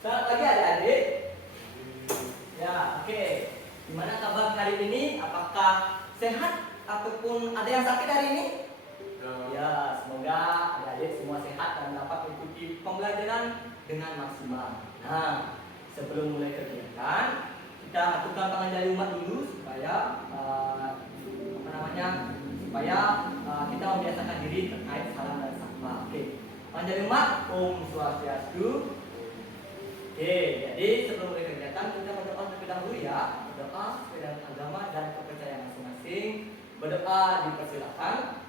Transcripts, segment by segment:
Selamat pagi adik-adik. Ya, oke. Gimana kabar hari ini? Apakah sehat ataupun ada yang sakit hari ini? Ya, semoga adik-adik semua sehat dan dapat mengikuti pembelajaran dengan maksimal. Nah, sebelum mulai kegiatan, kita aturkan tangan jari umat dulu supaya kita membiasakan diri terkait salam dan sapa. Oke. Tangan jari umat, Om Swastiastu. Oke, jadi sebelum mulai kegiatan kita berdoa terlebih dahulu ya. Berdoa sesuai dengan agama dan kepercayaan masing-masing. Berdoa dipersilakan.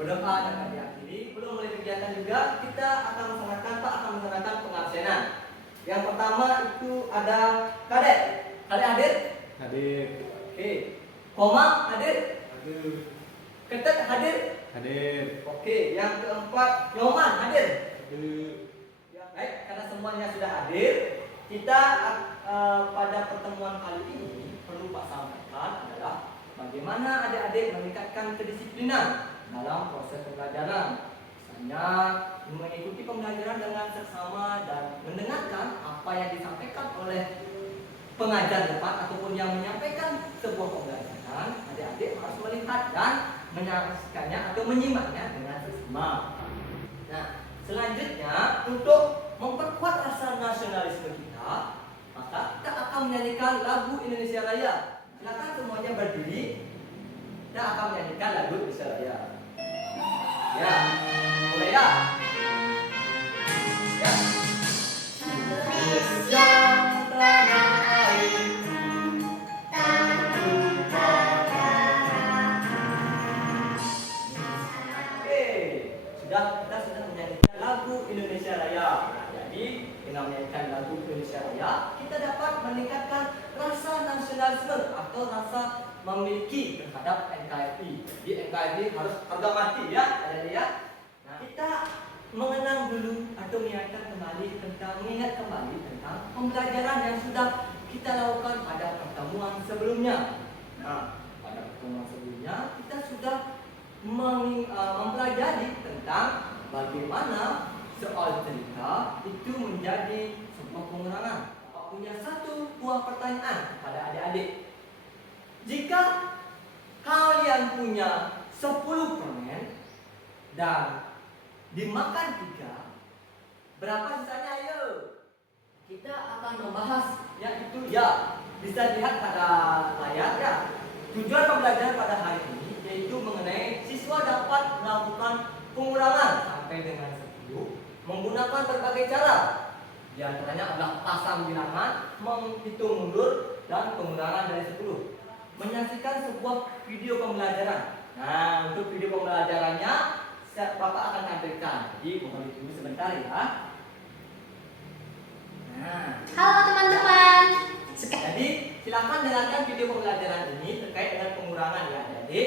Berdoa dapat diakhiri. Belum mulai kegiatan juga kita akan melaksanakan pengabsenan. Yang pertama itu ada Kadek. Kadek hadir? Hadir. Oke. Koma hadir? Hadir. Ketet hadir? Hadir. Oke, yang keempat Nyoman hadir? Hadir. Ya, baik, karena semuanya sudah hadir, kita pada pertemuan kali ini perlu Pak sampaikan adalah bagaimana adik-adik meningkatkan kedisiplinan dalam proses pembelajaran. Misalnya mengikuti pembelajaran dengan seksama dan mendengarkan apa yang disampaikan oleh pengajar depan ataupun yang menyampaikan sebuah pembelajaran. Adik-adik harus melihat dan menyaksikannya atau menyimaknya dengan seksama. Nah, selanjutnya untuk memperkuat rasa nasionalisme kita, maka kita akan menyanyikan lagu Indonesia Raya. Silakan semuanya berdiri. Kita akan menyanyikan lagu Indonesia Raya. Ya, mulai ya. Ya. Indonesia tanah airku, tanahku kita sudah menyanyikan lagu Indonesia Raya. Jadi dengan menyanyikan lagu Indonesia Raya, kita dapat meningkatkan rasa nasionalisme atau rasa memiliki terhadap NKRI. Jadi NKRI harus harga mati ya, adik-adik ya. Nah, kita mengenang dulu atau mengingat kembali tentang pembelajaran yang sudah kita lakukan pada pertemuan sebelumnya. Nah, pada pertemuan sebelumnya kita sudah mempelajari tentang bagaimana soal cerita itu menjadi sebuah pengurangan. Bapak punya satu buah pertanyaan kepada adik-adik. Jika kalian punya 10 permen dan dimakan 3, berapa sisanya? Ayo. Kita akan membahas yaitu bisa lihat pada layar ya. Tujuan pembelajaran pada hari ini yaitu mengenai siswa dapat melakukan pengurangan sampai dengan 10 menggunakan berbagai cara. Di antaranya adalah pasang bilangan, menghitung mundur, dan pengurangan dari 10. Menyaksikan sebuah video pembelajaran. Nah, untuk video pembelajarannya Bapak akan tampilkan. Jadi mohon ditunggu sebentar ya. Nah. Halo teman-teman. Jadi silakan dengarkan video pembelajaran ini terkait dengan pengurangan ya. Jadi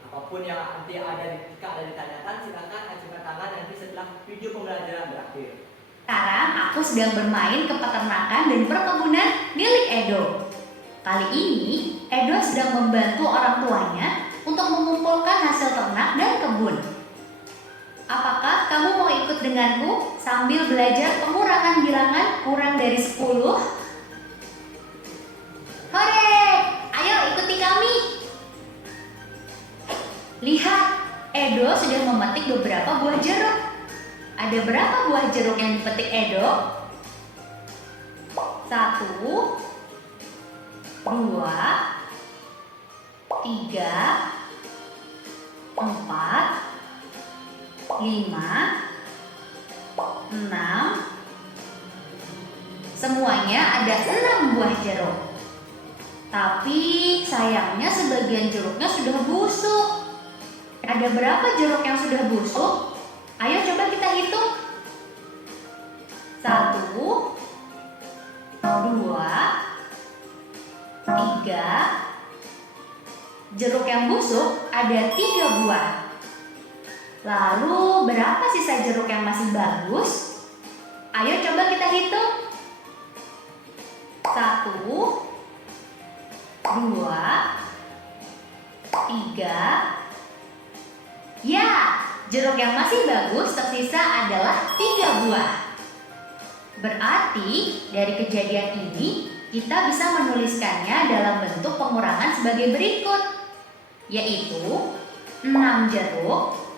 apapun yang nanti jika ada ditanyakan, silakan ajukan tangan nanti setelah video pembelajaran berakhir. Sekarang aku sedang bermain ke peternakan dan perkebunan milik Edo. Kali ini Edo sedang membantu orang tuanya untuk mengumpulkan hasil ternak dan kebun. Apakah kamu mau ikut denganku sambil belajar pengurangan bilangan kurang dari 10? Hore! Ayo ikuti kami! Lihat, Edo sudah memetik beberapa buah jeruk. Ada berapa buah jeruk yang dipetik Edo? 1, 2, 3, 4, 5, 6. Semuanya ada 6 buah jeruk. Tapi sayangnya sebagian jeruknya sudah busuk. Ada berapa jeruk yang sudah busuk? Ayo coba kita hitung. 1, 2, 3. Jeruk yang busuk ada 3 buah. Lalu berapa sisa jeruk yang masih bagus? Ayo coba kita hitung. 1, 2, 3. Ya, jeruk yang masih bagus tersisa adalah 3 buah. Berarti dari kejadian ini kita bisa menuliskannya dalam bentuk pengurangan sebagai berikut, yaitu 6 jeruk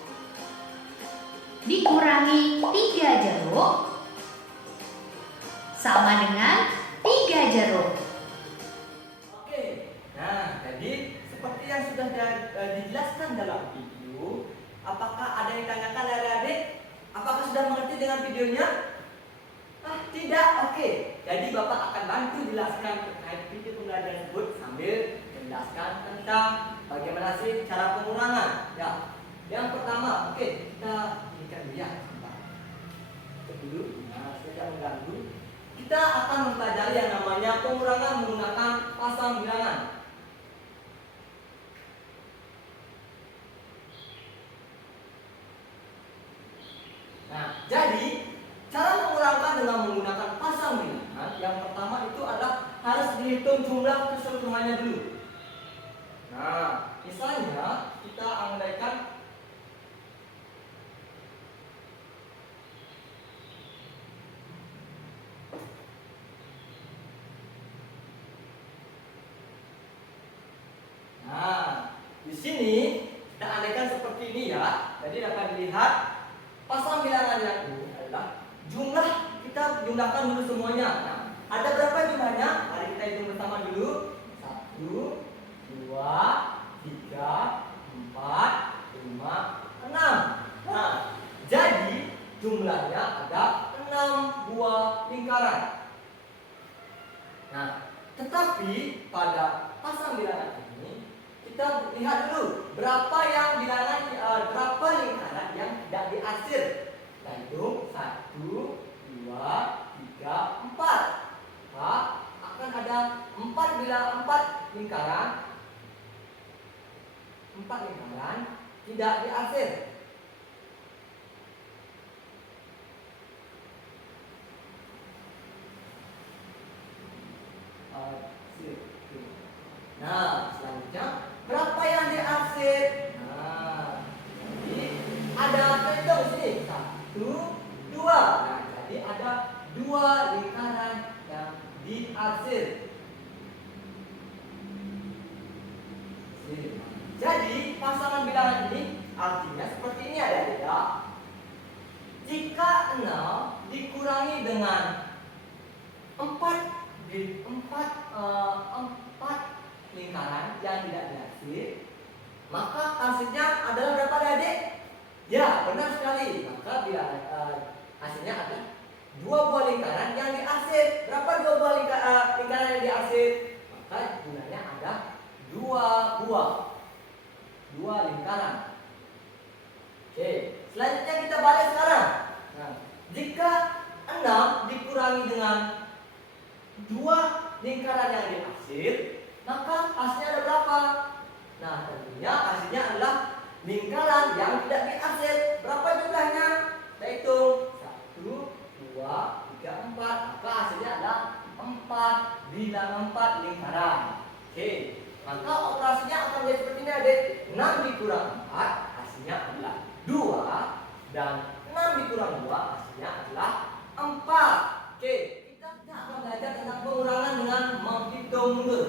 dikurangi 3 jeruk sama dengan 3 jeruk. Oke, nah jadi seperti yang sudah dijelaskan dalam video, apakah ada yang ditanyakan dari adik? Apakah sudah mengerti dengan videonya? Tidak, oke. Jadi Bapak akan bantu jelaskan terkait video pembelajaran tersebut sambil menjelaskan tentang bagaimana sih cara pengurangan. Ya, yang pertama, oke, kita lihat dulu ya. Cek dulu, nah, saya tidak mengganggu. Kita akan mempelajari yang namanya pengurangan menggunakan pasang bilangan. Nah, jadi cara mengurangkan dengan menggunakan pasang bilangan yang pertama itu adalah harus dihitung jumlah keseluruhannya dulu. Nah, misalnya kita andaikan di sini kita andaikan seperti ini ya. Jadi dapat dilihat pasang bilangan yang ini adalah jumlah, kita jumlahkan dulu semuanya. Nah, ada berapa jumlahnya? Mari kita hitung bersama dulu. 1, 2, 3, 4, 5, 6. Nah, jadi jumlahnya ada 6 buah lingkaran. Nah, tetapi pada pasang bilangan ini kita lihat dulu berapa berapa lingkaran yang tidak diarsir. Kita hitung 1, 2, 3, 4. Maka akan ada 4 lingkaran. 4 lingkaran tidak diarsir. Nah, selanjutnya berapa yang diarsir? Nah, jadi ada hitung sini 1, 2. Nah, jadi ada 2 lingkaran yang diarsir. Jadi pasangan bilangan ini artinya seperti ini ada ya. Jika 6 dikurangi dengan 4 lingkaran yang tidak diarsir, maka hasilnya adalah berapa adik? Ya, benar sekali. Maka hasilnya adalah 2 buah lingkaran yang diarsir. Berapa 2 buah lingkaran yang diarsir? Maka jumlahnya ada 2 buah. 2 lingkaran. Oke, selanjutnya kita balik sekarang. Nah, jika 6 dikurangi dengan 2 lingkaran yang diarsir, maka hasilnya ada berapa? Nah, tentunya hasilnya adalah lingkaran yang tidak diarsir. Berapa jumlahnya? Kita hitung 1, 2, 3, 4. Maka hasilnya adalah 4 bilang 4 lingkaran. Oke, maka operasinya akan menjadi seperti ini adik. 6 dikurang 4 hasilnya adalah 2, dan 6 dikurang 2 hasilnya adalah 4. Oke, kita akan belajar tentang pengurangan dengan menghitung mundur.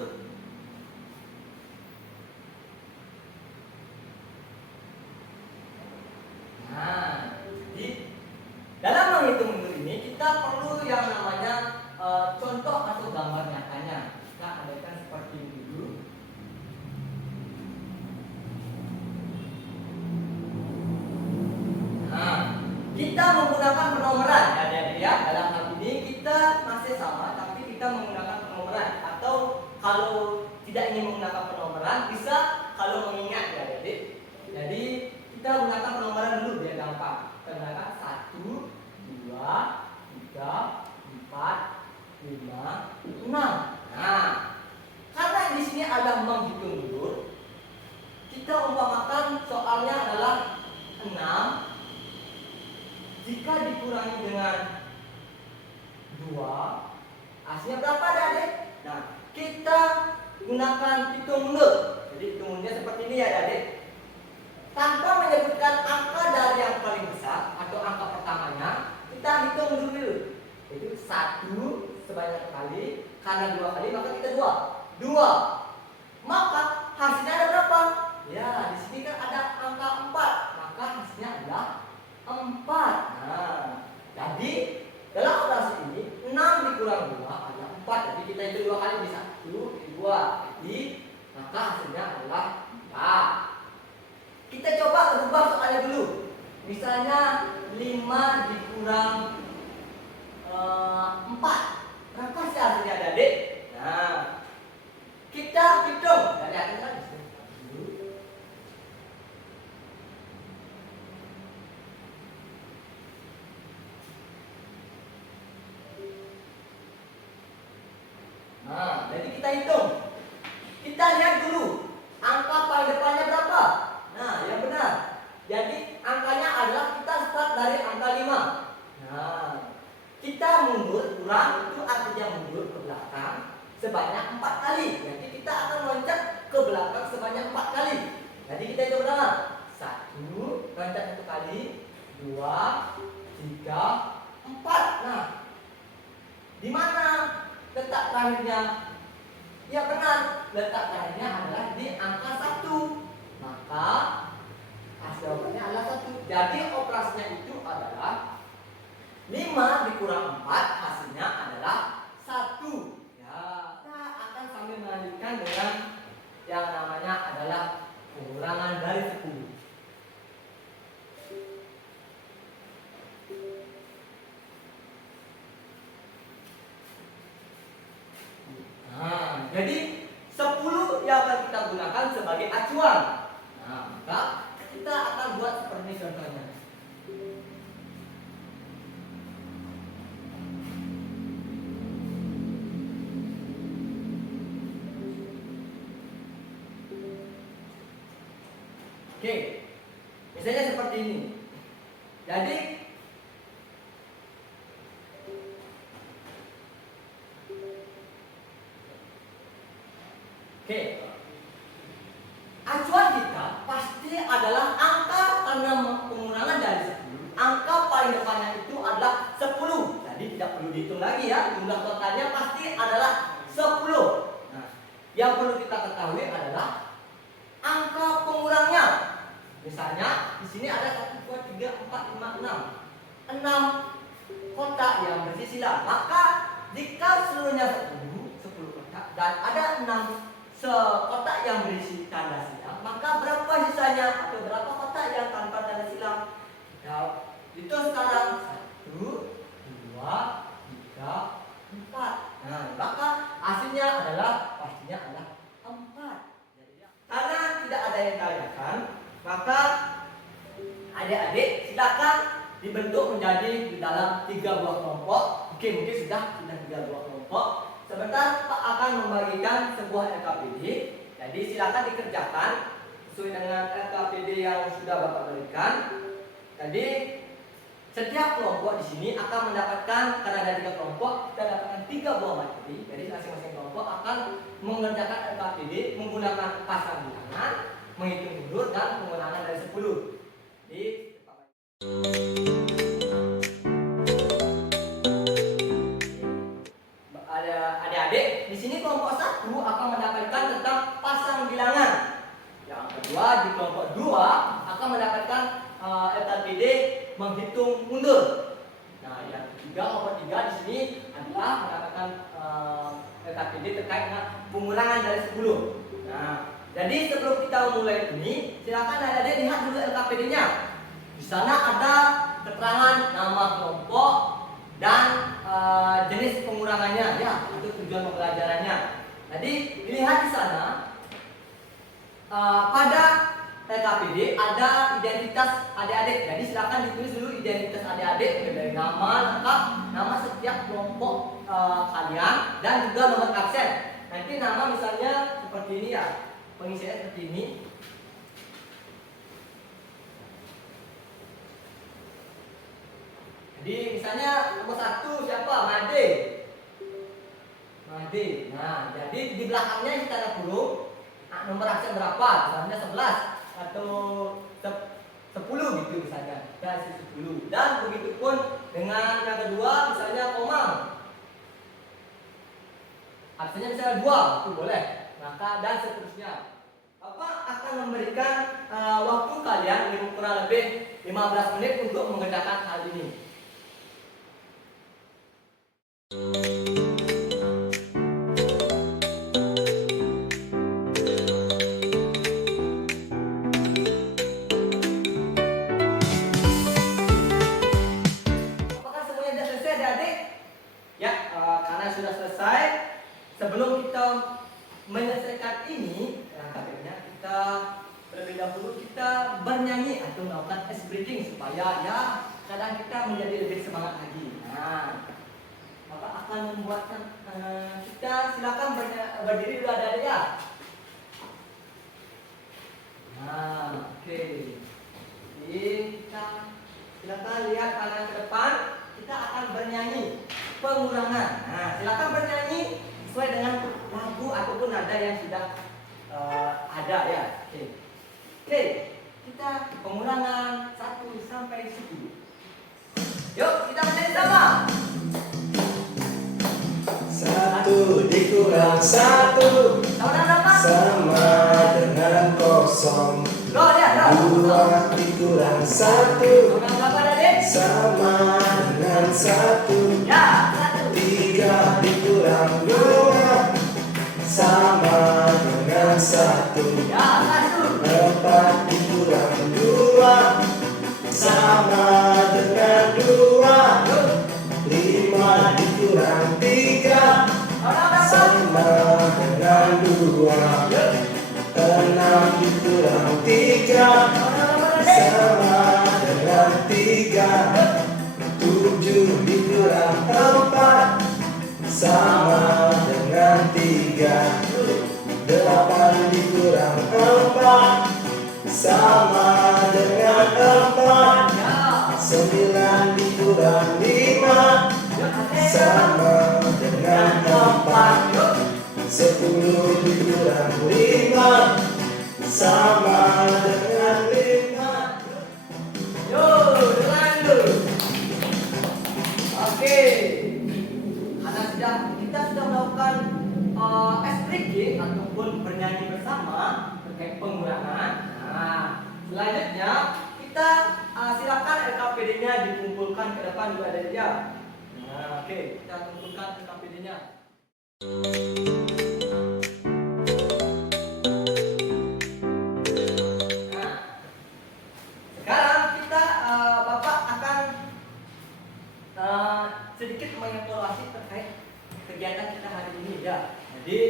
Nah, jadi dalam menghitung mundur ini kita perlu yang namanya contoh atau gambar nyatanya. Kita andaikan seperti ini dulu. Nah, kita menggunakan penomoran ya. Dalam hal ini kita masih sama, tapi kita menggunakan penomoran. Atau kalau tidak ingin menggunakan penomoran, bisa kalau mengingat ya adik. Jadi kita gunakan penomoran dulu biar gampang. Kita gunakan 1, 2, 3, 4, 5, 6. Nah, karena di sini ada menghitung mundur, kita umpamakan soalnya adalah 6 jika dikurangi dengan 2, hasilnya berapa adik? Nah, kita gunakan hitung mundur. Jadi hitung mundurnya seperti ini ya adik. Tanpa menyebutkan angka dari yang paling besar atau angka pertamanya, kita hitung dulu. Itu 1 sebanyak kali, karena 2 kali maka kita 2. Maka hasilnya ada berapa? Ya, di sini kan ada angka 4, maka hasilnya adalah 4. Nah, jadi dalam operasi ini 6 dikurang 2 adalah 4. Jadi kita itu 2 kali, di 1, di 2. Jadi maka hasilnya adalah 4. Kita coba rubah soalnya dulu. Misalnya 5 dikurang 4. Berapa sih hasilnya adik? Nah, kita hitung dari atas tadi. Nah, jadi kita hitung. Kita lihat dulu angka paling depannya berapa. Nah, yang benar. Jadi angkanya adalah kita start dari angka 5. Nah, kita mundur kurang, itu artinya mundur ke belakang sebanyak 4 kali. Jadi kita akan loncat ke belakang sebanyak 4 kali. Jadi kita hitung berapa? 1, loncat 1 kali, 2, 3, 4. Nah, di mana letak terakhirnya? Ya benar, letak terakhirnya adalah di angka 1. Maka hasilnya adalah 1. Jadi operasinya itu adalah 5 dikurang 4, hasilnya adalah 1. Ya, kita akan sambil melanjutkan dengan yang namanya adalah pengurangan dari 10. Nah, jadi 10 yang akan kita gunakan sebagai acuan. Nah, maka kita akan buat seperti ini contohnya. Oke, misalnya seperti ini. Jadi acuan kita pasti adalah angka, karena pengurangan dari 10, angka paling depannya itu adalah 10. Jadi tidak perlu dihitung lagi ya, jumlah totalnya pasti adalah 10. Nah, yang perlu kita ketahui adalah angka pengurangnya. Misalnya di sini ada 1, 2, 3, 4, 5, 6 kotak yang bersisilah. Maka jika seluruhnya 10 kotak dan ada 6 sekotak yang berisi tanda silang, maka berapa sisanya atau berapa kotak yang tanpa tanda silang? Ya, itu sekarang 1, 2, 3, 4. Nah, maka hasilnya adalah pastinya adalah 4. Karena tidak ada yang tanyakan, maka adik-adik silakan dibentuk menjadi di dalam 3 buah kelompok. Mungkin sudah 3 buah kelompok. Sebentar Pak akan membagikan sebuah LKPD. Jadi silakan dikerjakan sesuai dengan LKPD yang sudah Bapak berikan. Jadi setiap kelompok di sini akan mendapatkan, karena ada 3 kelompok, kita dapatkan 3 buah materi. Jadi masing-masing kelompok akan mengerjakan LKPD menggunakan pasang bilangan, menghitung mundur, dan pengurangan dari 10. Jadi adik-adik di sini kelompok 1 akan mendapatkan tentang pasang bilangan. Yang kedua di kelompok 2 akan mendapatkan LKPD menghitung mundur. Nah, yang ketiga kelompok 3 di sini adalah mendapatkan LKPD terkait dengan pengurangan dari 10. Nah, jadi sebelum kita mulai ini, silakan adik-adik lihat dulu LKPD-nya. Di sana ada keterangan nama kelompok dan jenis pengurangannya, ya, untuk tujuan pembelajarannya. Jadi dilihat di sana pada LKPD ada identitas adik-adik. Jadi silakan ditulis dulu identitas adik-adik dari nama lengkap, nama setiap kelompok kalian, dan juga nomor absen. Nanti nama misalnya seperti ini ya, pengisiannya seperti ini. Jadi misalnya nomor 1 siapa? Made. Nah, jadi di belakangnya kita tanda kurung nomor absen berapa? Misalnya 11 atau 9 10 gitu misalnya, dan 10. Dan begitu pun dengan yang kedua misalnya komang. Artinya misalnya 2 itu boleh. Maka dan seterusnya. Bapak akan memberikan waktu kalian kurang lebih 15 menit untuk mengerjakan hal ini. Apakah semuanya sudah selesai adik-adik? Ya, karena sudah selesai, sebelum kita menyelesaikan ini, kita terlebih dahulu kita bernyanyi atau melakukan ice breathing supaya ya kadang kita menjadi lebih semangat lagi. Nah, Bapak akan membuatkan kita silakan berdiri dulu adik-adik ya. Nah, oke. Jadi kita silakan lihat kanan ke depan. Kita akan bernyanyi pengurangan. Nah, silakan bernyanyi sesuai dengan lagu ataupun nada yang sudah ada ya. Oke, kita pengurangan 1 sampai 10. Yuk, kita bernyanyi sama. 1 dikurang 1 Sama-sama. sama dengan 0. Loh, lihat, loh. 2 dikurang 1 Sama-sama adik. sama dengan 1. Ya, 1. 3 dikurang 2 sama dengan 1. Ya, 1. 4 dikurang 2 sama dengan 2. Yuk. 5 dikurang 3 Sama-sama. sama dengan 2. Yuk. 6 dikurang 3 Sama-sama adik. sama dengan 3. 7 dikurang 4 sama dengan 3. 8 dikurang 4 sama dengan 4. Ya. 9 dikurang 5 Yuk, adik. sama dengan 4. Yuk. 10 dikurang 5 sama dengan 5. Yuk, dengar dulu. Oke. Karena kita sudah melakukan ice breaking ataupun bernyanyi bersama terkait pengurangan. Nah, selanjutnya kita silakan LKPD-nya dikumpulkan ke depan juga ada dia. Nah, oke, kita kumpulkan LKPD-nya. Nah, sekarang kita Bapak akan sedikit mengevaluasi terkait kegiatan kita hari ini ya. Jadi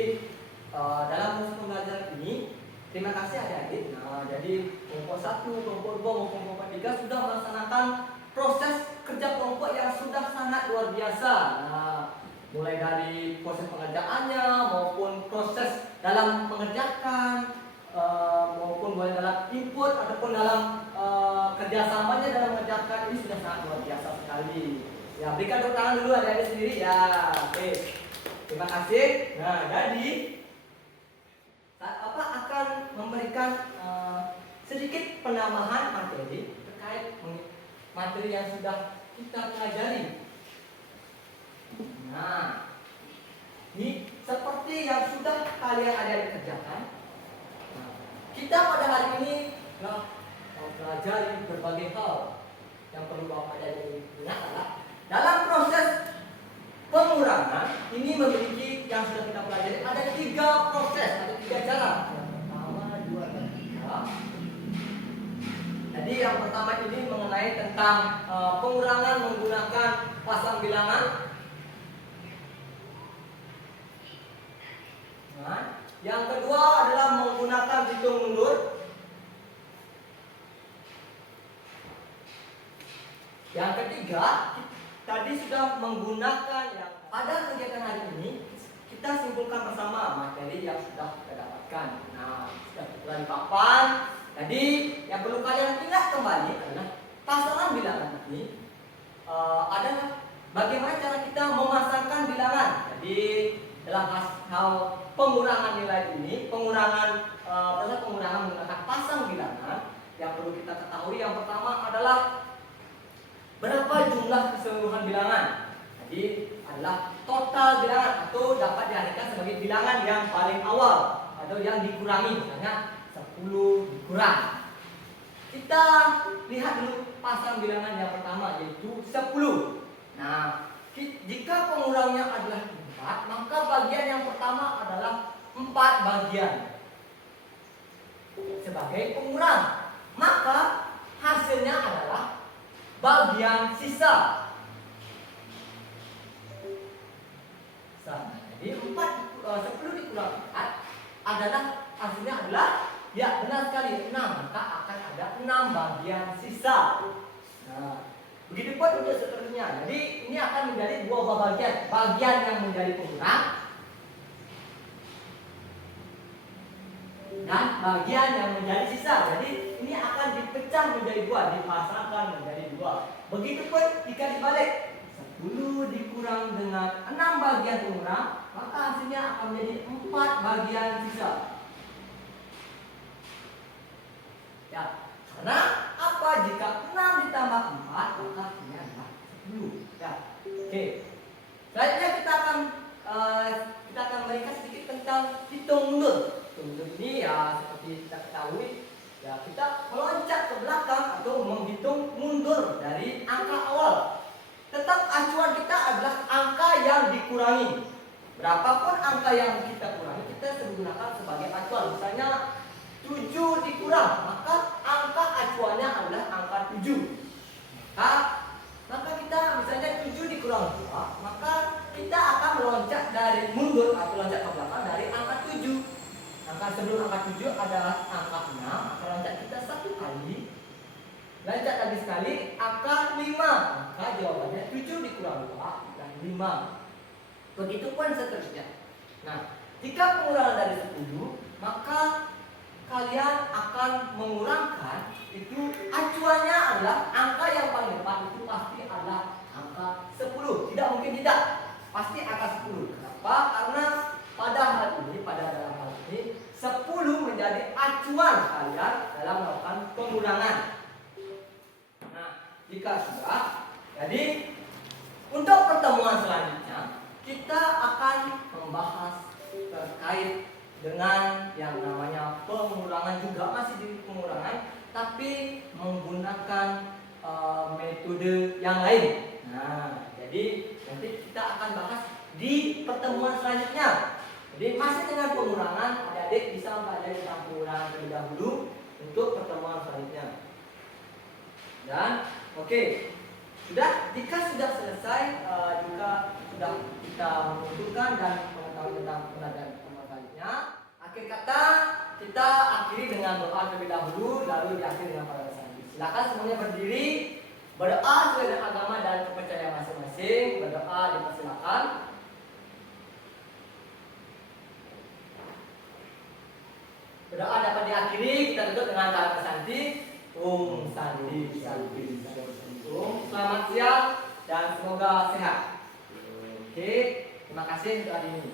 dalam proses pembelajaran ini, terima kasih adik-adik. Nah, jadi kelompok 1, kelompok 2 maupun kelompok 3 sudah melaksanakan proses kerja kelompok yang sudah sangat luar biasa. Nah, mulai dari proses pengerjaannya maupun proses dalam mengerjakan maupun mulai dalam input ataupun dalam kerjasamanya dalam mengerjakan ini sudah sangat luar biasa sekali. Ya, berikan tepuk tangan dulu adik-adik sendiri ya. Oke. Terima kasih. Nah, jadi Bapak akan memberikan sedikit penambahan materi terkait materi yang sudah kita pelajari. Nah, ini seperti yang sudah kalian adik-adik kerjakan. Nah, kita pada hari ini pelajari berbagai hal yang perlu Bapak adik-adik ingat adalah dalam proses pengurangan ini memiliki yang sudah kita pelajari ada 3 proses, ada 3 cara. Yang pertama, 2, dan 3. Jadi yang pertama ini mengenai tentang pengurangan menggunakan pasang bilangan. Nah, yang kedua adalah menggunakan hitung mundur. Yang ketiga, tadi sudah menggunakan yang pada kegiatan hari ini kita simpulkan bersama materi yang sudah kita dapatkan. Nah, sudah kita di papan. Jadi yang perlu kalian ingat kembali adalah pasangan bilangan ini adalah bagaimana cara kita memasangkan bilangan. Jadi dalam hal pengurangan nilai ini, proses pengurangan menggunakan pasang bilangan. yang perlu kita ketahui yang pertama adalah berapa jumlah keseluruhan bilangan. Jadi adalah total bilangan atau dapat diartikan sebagai bilangan yang paling awal atau yang dikurangi, misalnya 10 dikurang. Kita lihat dulu pasang bilangan yang pertama yaitu 10. Nah, jika pengurangnya adalah 4, maka bagian yang pertama adalah 4 bagian sebagai pengurang. Maka hasilnya adalah bagian sisa. Jadi 10 dikurang 4 adalah hasilnya adalah ya benar sekali 6, maka akan ada 6 bagian sisa. Nah, begitu pun untuk seterusnya. Jadi ini akan menjadi dua bagian. Bagian yang menjadi pengurang dan bagian yang menjadi sisa. Jadi ini akan dipecah menjadi dua, dipasangkan menjadi dua. Begitupun jika dibalik, 10 dikurang dengan 6 bagian pengurang, maka hasilnya akan menjadi 4 bagian sisa. Ya, karena apa? Jika 6 ditambah 4, maka hasilnya adalah 10. Ya, oke. Selanjutnya kita akan memberikan sedikit tentang hitung mundur. Hitung mundur ini ya seperti kita ketahui, ya kita meloncat ke belakang atau menghitung mundur dari angka awal. Tetap acuan kita adalah angka yang dikurangi. Berapapun angka yang kita kurangi, kita gunakan sebagai acuan. Misalnya 7 dikurang, maka angka acuannya adalah angka 7. Maka kita misalnya 7 dikurang 2, maka kita akan meloncat dari mundur atau loncat ke belakang dari angka 7. Angka sebelum angka 7 adalah angka 6, maka loncat kita 1 kali. Loncat lagi sekali, angka 5. Maka jawabannya 7 dikurang 2 dan 5. Begitupun seterusnya. Nah, jika pengurangan dari 10, maka kalian akan mengurangkan itu acuannya adalah angka yang paling depan itu pasti adalah angka 10. Tidak mungkin tidak. Pasti angka 10. Kenapa? Karena pada dalam hal ini 10 menjadi acuan kalian dalam melakukan pengurangan. Nah, jika sudah, jadi untuk pertemuan selanjutnya kita akan membahas terkait dengan yang namanya pengurangan, juga masih di pengurangan tapi menggunakan metode yang lain. Nah, jadi nanti kita akan bahas di pertemuan selanjutnya. Jadi masih dengan pengurangan, adik-adik bisa mempelajari tentang pengurangan terlebih dahulu untuk pertemuan selanjutnya. Dan oke, jika sudah selesai, juga sudah kita menentukan dan mengetahui tentang pengadaan pertemuan selanjutnya. Akhir kata kita akhiri dengan doa terlebih dahulu, lalu diakhiri dengan pada selanjutnya. Silakan semuanya berdiri, berdoa sesuai dengan agama dan kepercayaan masing-masing. Berdoa dipersilakan. Berdoa dapat diakhiri, kita tutup dengan kalimat santi. Santi, santi, santi. Selamat siang dan semoga sehat. Oke, terima kasih untuk hari ini.